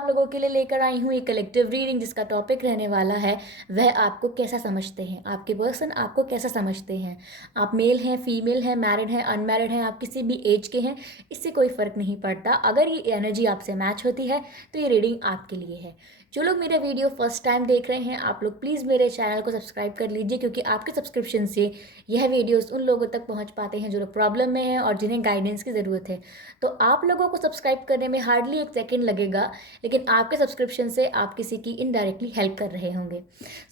आप लोगों के लिए लेकर आई हूँ एक कलेक्टिव रीडिंग जिसका टॉपिक रहने वाला है वह आपको कैसा समझते हैं, आपके पर्सन आपको कैसा समझते हैं। आप मेल हैं, फीमेल हैं, मैरिड हैं, अनमैरिड हैं, आप किसी भी एज के हैं, इससे कोई फ़र्क नहीं पड़ता। अगर ये एनर्जी आपसे मैच होती है तो ये रीडिंग आपके लिए है। जो लोग मेरा वीडियो फर्स्ट टाइम देख रहे हैं, आप लोग प्लीज़ मेरे चैनल को सब्सक्राइब कर लीजिए, क्योंकि आपके सब्सक्रिप्शन से यह वीडियोस उन लोगों तक पहुंच पाते हैं जो लोग प्रॉब्लम में हैं और जिन्हें गाइडेंस की ज़रूरत है। तो आप लोगों को सब्सक्राइब करने में हार्डली 1 सेकेंड लगेगा, लेकिन आपके सब्सक्रिप्शन से आप किसी की इनडायरेक्टली हेल्प कर रहे होंगे।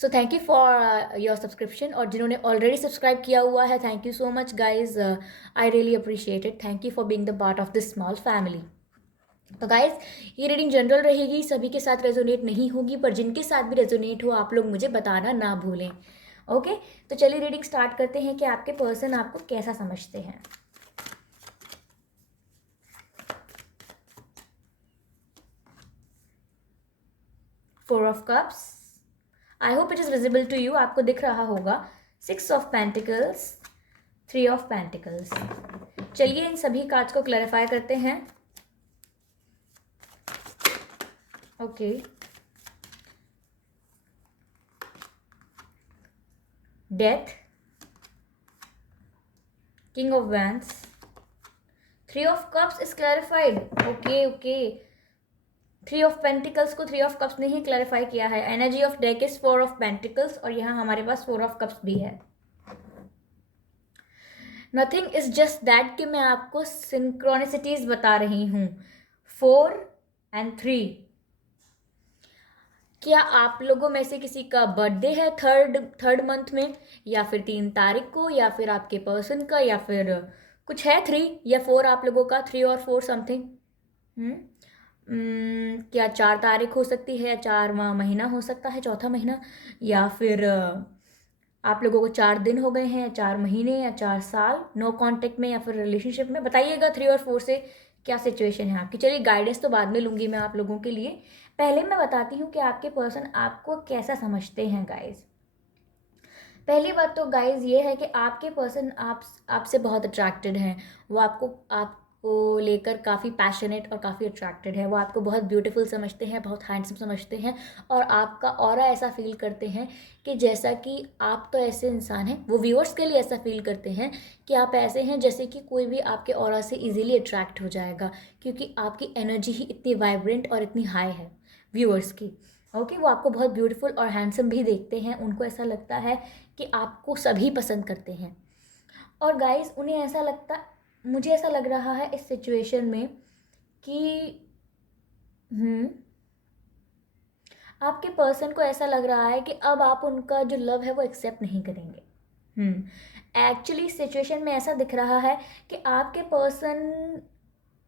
So thank you for your subscription, और जिन्होंने ऑलरेडी सब्सक्राइब किया हुआ है, thank you so much guys, I really appreciate it. Thank you for being the part of this small family. तो गाइज, ये रीडिंग जनरल रहेगी, सभी के साथ रेजोनेट नहीं होगी, पर जिनके साथ भी रेजोनेट हो आप लोग मुझे बताना ना भूलें। ओके, तो चलिए रीडिंग स्टार्ट करते हैं कि आपके पर्सन आपको कैसा समझते हैं। Four of cups, I hope it is visible to you, आपको दिख रहा होगा। 6 ऑफ पेंटिकल्स, 3 ऑफ पेंटिकल्स। चलिए इन सभी कार्ड्स को क्लैरिफाई करते हैं। Okay, death, king of wands, 3 of cups is clarified. Okay okay, 3 of pentacles को 3 ऑफ कप्स ने ही क्लैरिफाई किया है। Energy of deck is 4 of pentacles, और यहाँ हमारे पास 4 ऑफ कप्स भी है। नथिंग इज जस्ट दैट कि मैं आपको सिंक्रोनिसिटीज बता रही हूँ। 4 और 3, क्या आप लोगों में से किसी का बर्थडे है थर्ड मंथ में, या फिर 3 तारीख को, या फिर आपके पर्सन का, या फिर कुछ है 3 या 4 आप लोगों का, 3 और 4 समथिंग। क्या 4 तारीख हो सकती है, 4वां महीना हो सकता है, चौथा महीना, या फिर आप लोगों को 4 दिन हो गए हैं, या 4 महीने, या 4 साल नो कांटेक्ट में, या फिर रिलेशनशिप में। बताइएगा 3 और 4 से क्या सिचुएशन है आपकी। चलिए गाइडेंस तो बाद में लूँगी मैं आप लोगों के लिए, पहले मैं बताती हूँ कि आपके पर्सन आपको कैसा समझते हैं गाइज। पहली बात तो गाइज ये है कि आपके पर्सन आपसे बहुत अट्रैक्टेड हैं। वो आपको लेकर काफ़ी पैशनेट और काफ़ी अट्रैक्टेड है। वो आपको बहुत ब्यूटीफुल समझते हैं, बहुत हैंडसम समझते हैं, और आपका ऑरा ऐसा फील करते हैं कि जैसा कि आप तो ऐसे इंसान हैं, वो व्यूअर्स के लिए ऐसा फील करते हैं कि आप ऐसे हैं जैसे कि कोई भी आपके ऑरा से इजीली अट्रैक्ट हो जाएगा, क्योंकि आपकी एनर्जी ही इतनी वाइब्रेंट और इतनी हाई है व्यूअर्स की। ओके, वो आपको बहुत ब्यूटीफुल और हैंडसम भी देखते हैं। उनको ऐसा लगता है कि आपको सभी पसंद करते हैं। और गाइस, उन्हें ऐसा लगता, मुझे ऐसा लग रहा है इस सिचुएशन में कि आपके पर्सन को ऐसा लग रहा है कि अब आप उनका जो लव है वो एक्सेप्ट नहीं करेंगे। एक्चुअली सिचुएशन में ऐसा दिख रहा है कि आपके पर्सन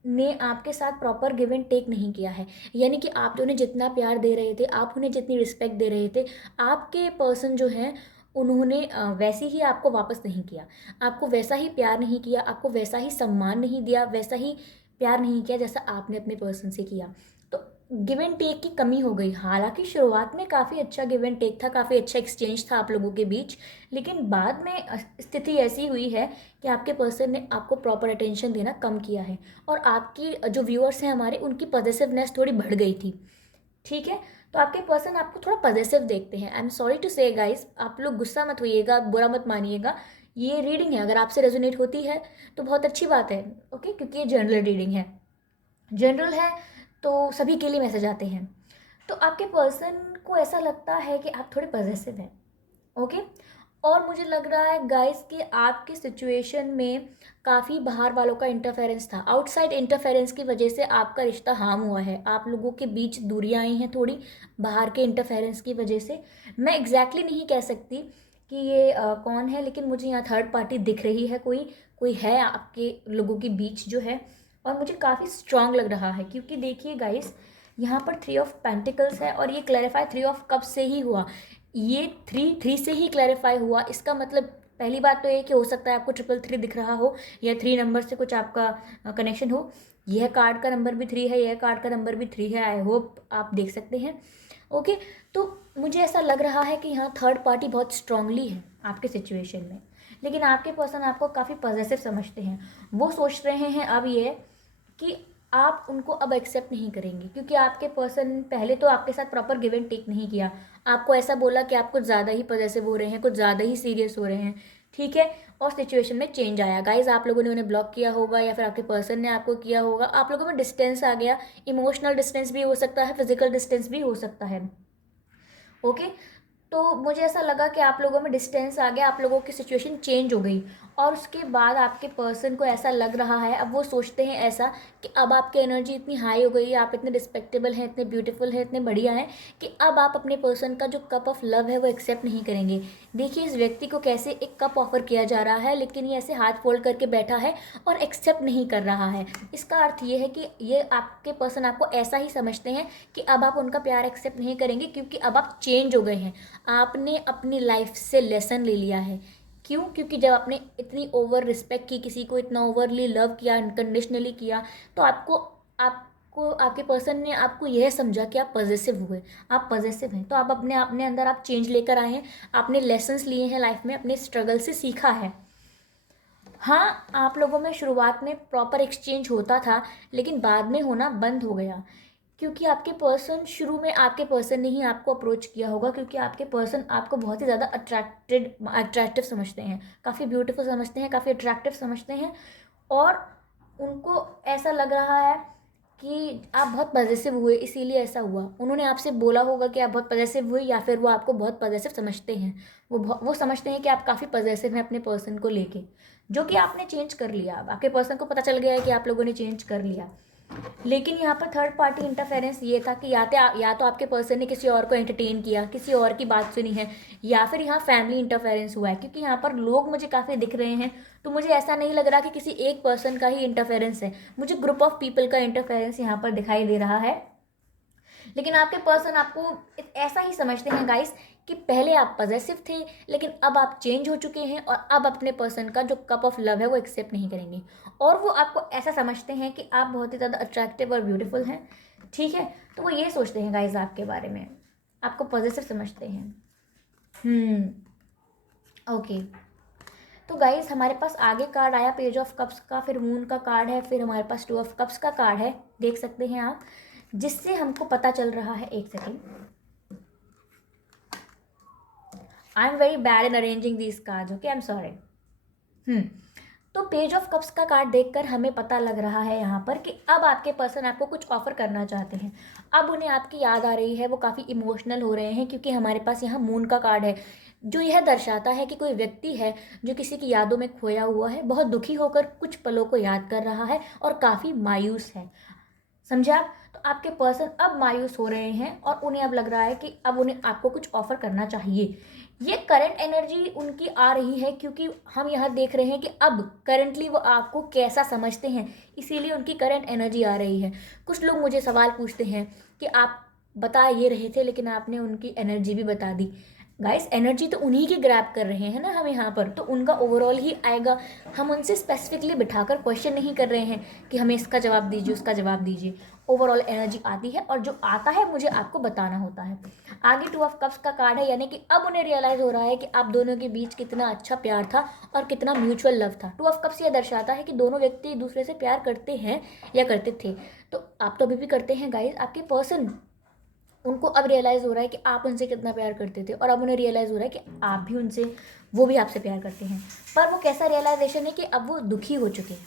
ने आपके साथ प्रॉपर गिव एंड टेक नहीं किया है। यानी कि आप जो उन्हें जितना प्यार दे रहे थे, आप उन्हें जितनी रिस्पेक्ट दे रहे थे, आपके पर्सन जो हैं उन्होंने वैसे ही आपको वापस नहीं किया। आपको वैसा ही प्यार नहीं किया, आपको वैसा ही सम्मान नहीं दिया, वैसा ही प्यार नहीं किया जैसा आपने अपने पर्सन से किया। तो गिव एंड टेक की कमी हो गई। हालांकि शुरुआत में काफ़ी अच्छा गिव एंड टेक था, काफ़ी अच्छा एक्सचेंज था आप लोगों के बीच, लेकिन बाद में स्थिति ऐसी हुई है कि आपके पर्सन ने आपको प्रॉपर अटेंशन देना कम किया है, और आपकी जो व्यूअर्स हैं हमारे, उनकी पॉजिटिवनेस थोड़ी बढ़ गई थी। ठीक है, तो आपके पर्सन आपको थोड़ा पॉजिटिव देखते हैं। आई एम सॉरी टू से गाइस, आप लोग गुस्सा मत होइएगा, बुरा मत मानिएगा। ये रीडिंग है, अगर आपसे रेजोनेट होती है तो बहुत अच्छी बात है। ओके, क्योंकि ये जनरल रीडिंग है, जनरल है तो सभी के लिए मैसेज आते हैं। तो आपके पर्सन को ऐसा लगता है कि आप थोड़े पॉजिटिव हैं। ओके, और मुझे लग रहा है गाइस कि आपकी सिचुएशन में काफ़ी बाहर वालों का इंटरफेरेंस था। आउटसाइड इंटरफेरेंस की वजह से आपका रिश्ता हार्म हुआ है, आप लोगों के बीच दूरियां आई हैं थोड़ी, बाहर के इंटरफेरेंस की वजह से। मैं एग्जैक्टली नहीं कह सकती कि ये कौन है, लेकिन मुझे यहाँ थर्ड पार्टी दिख रही है, कोई कोई है आपके लोगों के बीच जो है, और मुझे काफ़ी स्ट्रांग लग रहा है। क्योंकि देखिए गाइस, यहाँ पर 3 ऑफ पेंटिकल्स है, और ये क्लैरिफाई 3 ऑफ कप से ही हुआ। ये थ्री से ही क्लैरिफाई हुआ। इसका मतलब पहली बात तो ये कि हो सकता है आपको 333 दिख रहा हो, या 3 नंबर से कुछ आपका कनेक्शन हो। यह कार्ड का नंबर भी 3 है, यह कार्ड का नंबर भी 3 है। आई होप आप देख सकते हैं। ओके, तो मुझे ऐसा लग रहा है कि यहाँ थर्ड पार्टी बहुत स्ट्रांगली है आपके सिचुएशन में, लेकिन आपके पर्सन आपको काफ़ी पॉजिटिव समझते हैं। वो सोच रहे हैं अब ये कि आप उनको अब एक्सेप्ट नहीं करेंगे, क्योंकि आपके पर्सन पहले तो आपके साथ प्रॉपर गिव एंड टेक नहीं किया, आपको ऐसा बोला कि आप कुछ ज़्यादा ही पॉजेसिव हो रहे हैं, कुछ ज़्यादा ही सीरियस हो रहे हैं, ठीक है। और सिचुएशन में चेंज आया गाइज, आप लोगों ने उन्हें ब्लॉक किया होगा या फिर आपके पर्सन ने आपको किया होगा, आप लोगों में डिस्टेंस आ गया, इमोशनल डिस्टेंस भी हो सकता है, फिजिकल डिस्टेंस भी हो सकता है, ओके। तो मुझे ऐसा लगा कि आप लोगों में डिस्टेंस आ गया, आप लोगों की सिचुएशन चेंज हो गई, और उसके बाद आपके पर्सन को ऐसा लग रहा है, अब वो सोचते हैं ऐसा कि अब आपकी एनर्जी इतनी हाई हो गई है, आप इतने रिस्पेक्टेबल हैं, इतने ब्यूटीफुल हैं, इतने बढ़िया हैं कि अब आप अपने पर्सन का जो कप ऑफ लव है वो एक्सेप्ट नहीं करेंगे। देखिए इस व्यक्ति को कैसे एक कप ऑफर किया जा रहा है, लेकिन ये ऐसे हाथ फोल्ड करके बैठा है और एक्सेप्ट नहीं कर रहा है। इसका अर्थ ये है कि ये आपके पर्सन आपको ऐसा ही समझते हैं कि अब आप उनका प्यार एक्सेप्ट नहीं करेंगे, क्योंकि अब आप चेंज हो गए हैं, आपने अपनी लाइफ से लेसन ले लिया है। क्यों? क्योंकि जब आपने इतनी ओवर रिस्पेक्ट की किसी को, इतना ओवरली लव किया, अनकंडीशनली किया, तो आपको आपके पर्सन ने आपको यह समझा कि आप पॉजिटिव हुए, आप पॉजिटिव हैं, तो आप अपने अपने अंदर आप चेंज लेकर आए हैं, आपने लेसन्स लिए हैं लाइफ में, अपने स्ट्रगल से सीखा है। हाँ, आप लोगों में शुरुआत में प्रॉपर एक्सचेंज होता था, लेकिन बाद में होना बंद हो गया, क्योंकि आपके पर्सन शुरू में आपके पर्सन ने ही आपको अप्रोच किया होगा, क्योंकि आपके पर्सन आपको बहुत ही ज़्यादा अट्रैक्टिव समझते हैं, काफ़ी ब्यूटीफुल समझते हैं, काफ़ी अट्रैक्टिव समझते हैं, और उनको ऐसा लग रहा है कि आप बहुत पॉजिटिव हुए, इसीलिए ऐसा हुआ। उन्होंने आपसे बोला होगा कि आप बहुत पॉजिटिव हुए, या फिर वो आपको बहुत पॉजिटिव समझते हैं, वो समझते हैं कि आप काफ़ी पॉजिटिव हैं अपने पर्सन को लेके, जो कि आपने चेंज कर लिया। अब आपके पर्सन को पता चल गया है कि आप लोगों ने चेंज कर लिया, लेकिन यहाँ पर थर्ड पार्टी इंटरफेरेंस ये था कि या तो आपके पर्सन ने किसी और को एंटरटेन किया, किसी और की बात सुनी है, या फिर यहाँ फैमिली इंटरफेरेंस हुआ है, क्योंकि यहाँ पर लोग मुझे काफ़ी दिख रहे हैं, तो मुझे ऐसा नहीं लग रहा कि किसी एक पर्सन का ही इंटरफेरेंस है, मुझे ग्रुप ऑफ पीपल का इंटरफेरेंस यहाँ पर दिखाई दे रहा है। लेकिन आपके पर्सन आपको ऐसा ही समझते हैं गाइस कि पहले आप पॉजिटिव थे, लेकिन अब आप चेंज हो चुके हैं, और अब अपने पर्सन का जो कप ऑफ लव है वो एक्सेप्ट नहीं करेंगे, और वो आपको ऐसा समझते हैं कि आप बहुत ही ज़्यादा अट्रैक्टिव और ब्यूटीफुल हैं, ठीक है। तो वो ये सोचते हैं गाइस आपके बारे में, आपको पॉजिटिव समझते हैं। ओके। तो गाइस हमारे पास आगे कार्ड आया पेज ऑफ कप्स का, फिर मून का कार्ड है, फिर हमारे पास टू ऑफ कप्स का कार्ड है, देख सकते हैं आप, जिससे हमको पता चल रहा है, एक second, I am very bad in arranging these cards, okay, I am sorry. तो पेज ऑफ कप्स का कार्ड देखकर हमें पता लग रहा है यहाँ पर कि अब आपके पर्सन आपको कुछ ऑफर करना चाहते हैं, अब उन्हें आपकी याद आ रही है, वो काफ़ी इमोशनल हो रहे हैं, क्योंकि हमारे पास यहाँ मून का कार्ड है, जो यह दर्शाता है कि कोई व्यक्ति है जो किसी की यादों में खोया हुआ है, बहुत दुखी होकर कुछ पलों को याद कर रहा है, और काफ़ी मायूस है, समझे आप। तो आपके पर्सन अब मायूस हो रहे हैं, और उन्हें अब लग रहा है कि अब उन्हें आपको कुछ ऑफर करना चाहिए। ये करंट एनर्जी उनकी आ रही है, क्योंकि हम यहाँ देख रहे हैं कि अब करंटली वो आपको कैसा समझते हैं, इसीलिए उनकी करंट एनर्जी आ रही है। कुछ लोग मुझे सवाल पूछते हैं कि आप बता ये रहे थे, लेकिन आपने उनकी एनर्जी भी बता दी। गाइस एनर्जी तो उन्हीं की ग्रैब कर रहे हैं ना हम यहाँ पर, तो उनका ओवरऑल ही आएगा, हम उनसे स्पेसिफिकली बिठाकर क्वेश्चन नहीं कर रहे हैं कि हमें इसका जवाब दीजिए, उसका जवाब दीजिए, ओवरऑल एनर्जी आती है, और जो आता है मुझे आपको बताना होता है। आगे टू ऑफ कप्स का कार्ड है, यानी कि अब उन्हें रियलाइज़ हो रहा है कि आप दोनों के बीच कितना अच्छा प्यार था और कितना म्यूचुअल लव था। टू ऑफ कप्स ये दर्शाता है कि दोनों व्यक्ति एक दूसरे से प्यार करते हैं या करते थे, तो आप तो अभी भी करते हैं गाइज। आपके पर्सन, उनको अब रियलाइज़ हो रहा है कि आप उनसे कितना प्यार करते थे, और अब उन्हें रियलाइज़ हो रहा है कि आप भी उनसे, वो भी आपसे प्यार करते हैं। पर वो कैसा रियलाइजेशन है कि अब वो दुखी हो चुके हैं,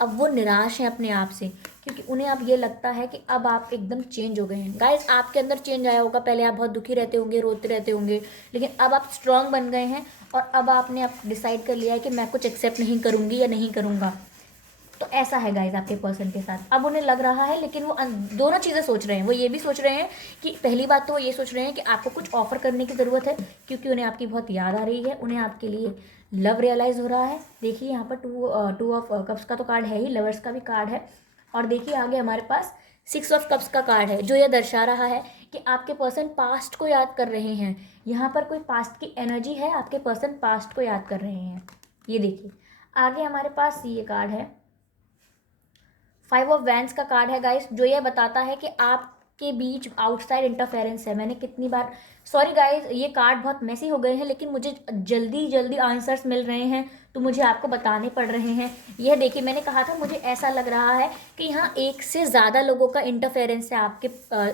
अब वो निराश हैं अपने आप से, क्योंकि उन्हें अब ये लगता है कि अब आप एकदम चेंज हो गए हैं। गाइस आपके अंदर चेंज आया होगा, पहले आप बहुत दुखी रहते होंगे, रोते रहते होंगे, लेकिन अब आप स्ट्रांग बन गए हैं, और अब आपने अब डिसाइड कर लिया है कि मैं कुछ एक्सेप्ट नहीं करूँगी या नहीं करूँगा। तो ऐसा है गाइज आपके पर्सन के साथ, अब उन्हें लग रहा है, लेकिन वो दोनों चीज़ें सोच रहे हैं। वो ये भी सोच रहे हैं कि पहली बात तो वो ये सोच रहे हैं कि आपको कुछ ऑफर करने की ज़रूरत है, क्योंकि उन्हें आपकी बहुत याद आ रही है, उन्हें आपके लिए लव रियलाइज़ हो रहा है। देखिए यहाँ पर टू ऑफ कप्स का तो कार्ड है ही, लवर्स का भी कार्ड है, और देखिए आगे हमारे पास सिक्स ऑफ कप्स का कार्ड है, जो यह दर्शा रहा है कि आपके पर्सन पास्ट को याद कर रहे हैं। यहाँ पर कोई पास्ट की एनर्जी है, आपके पर्सन पास्ट को याद कर रहे हैं। ये देखिए आगे हमारे पास ये कार्ड है, फाइव ऑफ वैंड्स का कार्ड है गाइस, जो ये बताता है कि आपके बीच आउटसाइड इंटरफेरेंस है। मैंने कितनी बार सॉरी गाइज, ये कार्ड बहुत मेसी हो गए हैं, लेकिन मुझे जल्दी जल्दी आंसर्स मिल रहे हैं तो मुझे आपको बताने पड़ रहे हैं। यह देखिए, मैंने कहा था मुझे ऐसा लग रहा है कि यहाँ एक से ज़्यादा लोगों का इंटरफेरेंस है आपके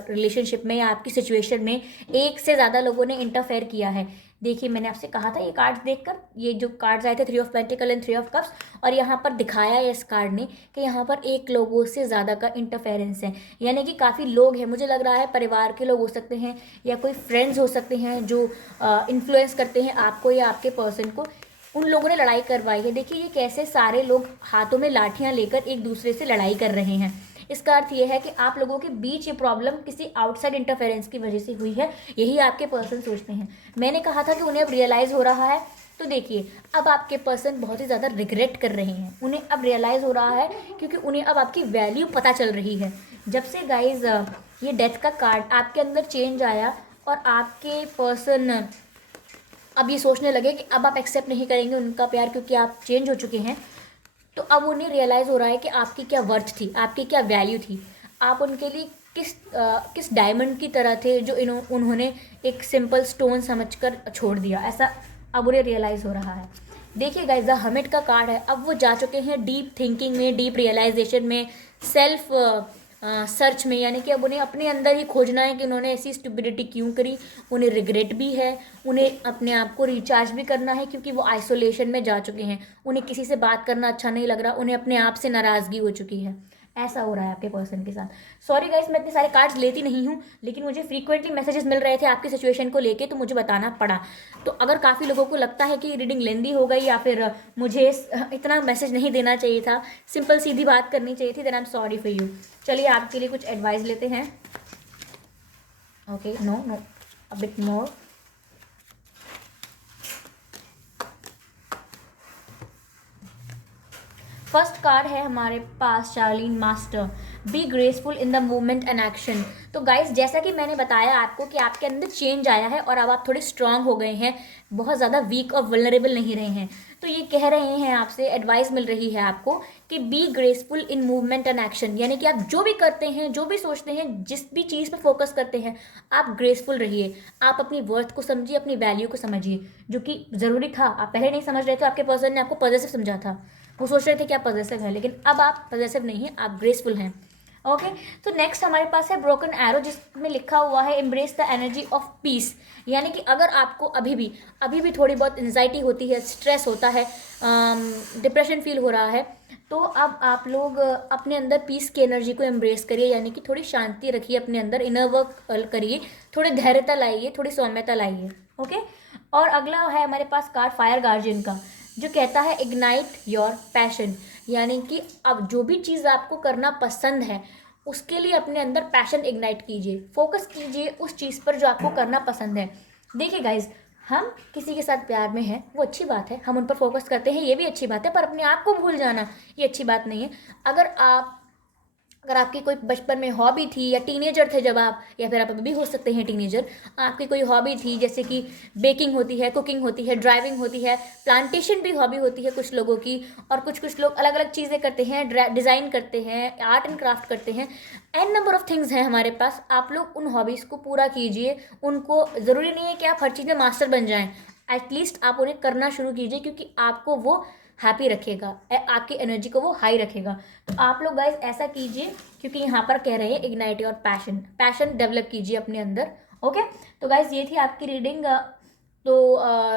रिलेशनशिप में या आपकी सिचुएशन में। एक से ज़्यादा लोगों ने इंटरफेयर किया है। देखिए, मैंने आपसे कहा था ये कार्ड्स देखकर, ये जो कार्ड्स आए थे 3 of pentacle and 3 of cups, और यहाँ पर दिखाया है इस कार्ड ने कि यहाँ पर एक लोगों से ज़्यादा का इंटरफेरेंस है, यानी कि काफ़ी लोग हैं। मुझे लग रहा है परिवार के लोग हो सकते हैं या कोई फ्रेंड्स हो सकते हैं जो इन्फ्लुएंस करते हैं आपको या आपके पर्सन को। उन लोगों ने लड़ाई करवाई है। देखिए, ये कैसे सारे लोग हाथों में लाठियां लेकर एक दूसरे से लड़ाई कर रहे हैं। इसका अर्थ ये है कि आप लोगों के बीच ये प्रॉब्लम किसी आउटसाइड इंटरफेरेंस की वजह से हुई है, यही आपके पर्सन सोचते हैं। मैंने कहा था कि उन्हें अब रियलाइज़ हो रहा है, तो देखिए अब आपके पर्सन बहुत ही ज़्यादा रिग्रेट कर रहे हैं। उन्हें अब रियलाइज़ हो रहा है क्योंकि उन्हें अब आपकी वैल्यू पता चल रही है। जब से गाइज ये डेथ का कार्ड आपके अंदर चेंज आया और आपके पर्सन अब ये सोचने लगे कि अब आप एक्सेप्ट नहीं करेंगे उनका प्यार क्योंकि आप चेंज हो चुके हैं, तो अब उन्हें रियलाइज़ हो रहा है कि आपकी क्या वर्थ थी, आपकी क्या वैल्यू थी। आप उनके लिए किस डायमंड की तरह थे जो उन्होंने एक सिंपल स्टोन समझकर छोड़ दिया, ऐसा अब उन्हें रियलाइज़ हो रहा है। देखिए गाइस, द हर्मिट का कार्ड है। अब वो जा चुके हैं डीप थिंकिंग में, डीप रियलाइजेशन में, सेल्फ सर्च में, यानी कि अब उन्हें अपने अंदर ही खोजना है कि उन्होंने ऐसी स्टुपिडिटी क्यों करी। उन्हें रिग्रेट भी है, उन्हें अपने आप को रिचार्ज भी करना है क्योंकि वो आइसोलेशन में जा चुके हैं। उन्हें किसी से बात करना अच्छा नहीं लग रहा, उन्हें अपने आप से नाराज़गी हो चुकी है। ऐसा हो रहा है आपके पर्सन के साथ। सॉरी गाइस, मैं इतने सारे कार्ड्स लेती नहीं हूँ, लेकिन मुझे फ्रीक्वेंटली मैसेजेस मिल रहे थे आपकी सिचुएशन को लेके, तो मुझे बताना पड़ा। तो अगर काफ़ी लोगों को लगता है कि रीडिंग लेंदी हो गई या फिर मुझे इतना मैसेज नहीं देना चाहिए था, सिंपल सीधी बात करनी चाहिए थी, then I am sorry for you. चलिए आपके लिए कुछ एडवाइस लेते हैं। Okay, no no, a bit more. First card है हमारे पास Charlin master, be graceful in the movement and action. तो गाइस, जैसा कि मैंने बताया आपको कि आपके अंदर चेंज आया है और अब आप थोड़े स्ट्रांग हो गए हैं, बहुत ज़्यादा वीक और वल्नरेबल नहीं रहे हैं। तो ये कह रहे हैं आपसे, एडवाइस मिल रही है आपको कि be graceful in movement and action, यानी कि आप जो भी करते हैं, जो भी सोचते हैं, जिस भी चीज़ पर फोकस करते हैं, आप ग्रेसफुल रहिए। आप अपनी वर्थ को समझिए, अपनी वैल्यू को समझिए, जो कि ज़रूरी था। आप पहले नहीं समझ रहे थे, आपके पर्सन ने आपको पॉजिटिव समझा था, वो सोच रहे थे कि आप पॉजिटिव हैं, लेकिन अब आप पॉजिटिव नहीं हैं, आप ग्रेसफुल हैं। ओके, तो नेक्स्ट हमारे पास है ब्रोकन एरो, जिसमें लिखा हुआ है embrace the energy of peace, यानी कि अगर आपको अभी भी थोड़ी बहुत एंजाइटी होती है, स्ट्रेस होता है, डिप्रेशन फील हो रहा है, तो अब आप लोग अपने अंदर पीस की एनर्जी को एम्ब्रेस करिए, यानी कि थोड़ी शांति रखिए अपने अंदर, इनर वर्क करिए, थोड़ी धैर्यता लाइए, थोड़ी सौम्यता लाइए। ओके, और अगला है हमारे पास कार्ड फायर गार्जियन का, जो कहता है इग्नाइट योर पैशन, यानी कि अब जो भी चीज़ आपको करना पसंद है उसके लिए अपने अंदर पैशन इग्नाइट कीजिए, फोकस कीजिए उस चीज़ पर जो आपको करना पसंद है। देखिए गाइज, हम किसी के साथ प्यार में हैं, वो अच्छी बात है, हम उन पर फोकस करते हैं, ये भी अच्छी बात है, पर अपने आप को भूल जाना ये अच्छी बात नहीं है। अगर आपकी कोई बचपन में हॉबी थी या टीनेजर थे जब आप, या फिर आप अभी भी हो सकते हैं टीनेजर, आपकी कोई हॉबी थी, जैसे कि बेकिंग होती है, कुकिंग होती है, ड्राइविंग होती है, प्लांटेशन भी हॉबी होती है कुछ लोगों की, और कुछ लोग अलग अलग चीज़ें करते हैं, डिज़ाइन करते हैं, आर्ट एंड क्राफ्ट करते हैं, एन नंबर ऑफ थिंग्स हैं हमारे पास। आप लोग उन हॉबीज़ को पूरा कीजिए, उनको ज़रूरी नहीं है कि आप हर चीज़ में मास्टर बन जाएं, एटलीस्ट आप उन्हें करना शुरू कीजिए, क्योंकि आपको वो हैप्पी रखेगा, आपकी एनर्जी को वो हाई रखेगा। तो आप लोग गाइज ऐसा कीजिए, क्योंकि यहाँ पर कह रहे हैं इग्नाइट योर पैशन डेवलप कीजिए अपने अंदर। ओके, तो गाइज ये थी आपकी रीडिंग। तो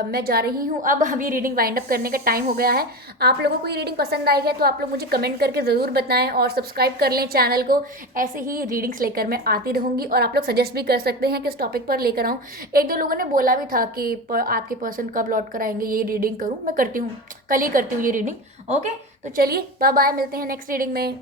मैं जा रही हूँ अब, अभी रीडिंग वाइंड अप करने का टाइम हो गया है। आप लोगों को ये रीडिंग पसंद आई है तो आप लोग मुझे कमेंट करके ज़रूर बताएं और सब्सक्राइब कर लें चैनल को। ऐसे ही रीडिंग्स लेकर मैं आती रहूँगी, और आप लोग सजेस्ट भी कर सकते हैं किस टॉपिक पर लेकर आऊँ। एक दो लोगों ने बोला भी था कि आपके पर्सन कब लौट कर आएंगे, ये रीडिंग करूँ। मैं करती हूँ, कल ही करती हूँ ये रीडिंग। ओके, तो चलिए बाय बाय, मिलते हैं नेक्स्ट रीडिंग में।